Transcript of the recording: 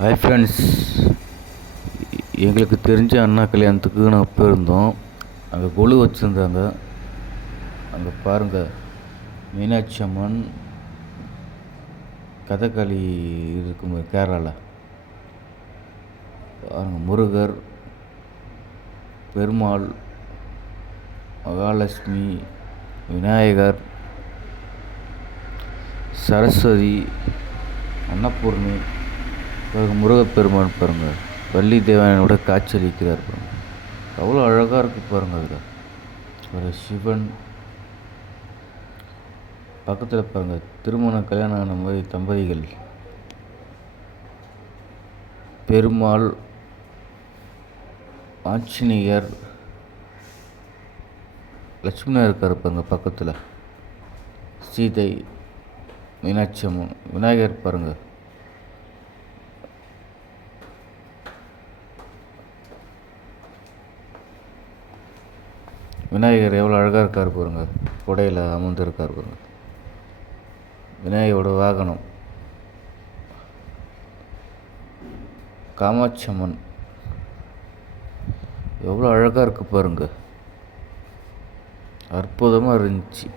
Hi friends, எங்களுக்கு தெரிஞ்ச அண்ணா கல்யாணத்துக்கு நான் போயிருந்தோம். அங்கே கொலு வச்சுருந்தாங்க. அங்கே பாருங்கள், மீனாட்சி அம்மன் கதகளி இருக்கும் கேரளாவில். பாருங்கள், முருகர், பெருமாள், மகாலட்சுமி, விநாயகர், சரஸ்வதி, அன்னபூர்ணி, முருகப்பெருமான் பாருங்கள், வள்ளி தேவனோட காட்சியளிக்கிறார் பாருங்கள். அவ்வளோ அழகாக இருக்குது பாருங்கள். அதில் ஒரு சிவன் பக்கத்தில் பாருங்கள், திருமணம் கல்யாணம் ஆன மாதிரி தம்பதிகள், பெருமாள், ஆஞ்சநேயர், லட்சுமணர் இருக்கார் பாருங்க பக்கத்தில், சீதை, மீனாட்சி அம்மன், விநாயகர் பாருங்கள். விநாயகர் எவ்வளோ அழகாக இருக்கார் பாருங்கள், குடையில் அமர்ந்திருக்கார் பாருங்கள். விநாயகரோட வாகனம் காமாட்சி அம்மன், எவ்வளோ அழகாக இருக்குது பாருங்கள். அற்புதமாக இருந்துச்சு.